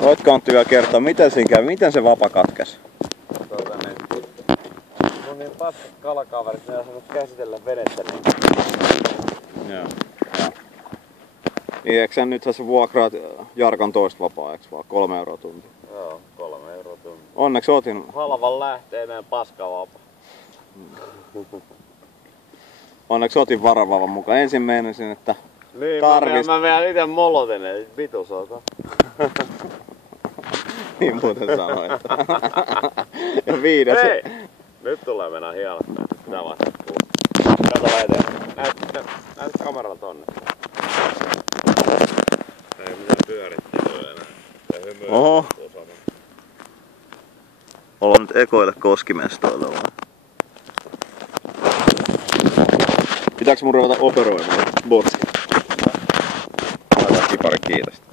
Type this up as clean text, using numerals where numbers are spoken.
Voitko Antti vielä kertoa, miten siinä kävi? Miten se vapa katkesi? Mun niin paskat kalakaverit, ne on saanut käsitellä vedettä niin. Joo. Niin eikö sä nyt sä vuokraat Jarkon toista vapaa-ajaksi vaan 3 euroa tunti? Joo, 3 euroa tunti. Onneksi otin. Halvan lähteeneen paskavapa. Onneksi otin varavavan mukaan. Ensin meinasin, että niin, tarvis... mä vielä ite molotin, ei vitus ota. Niin muuten sanoit. Ja 5. Hei! Nyt tulee mennä hielottaa. Pitää vaihtaa puhua. Kato eteen. Näytä kameralla tonne. Ei mitään pyörittelyä enää. Ei hymyä. Oho. Ollaan nyt ekoille koskimestoilla vaan. Pitääks mun ruveta operoimaan botsia? Laita kipari kiitosta.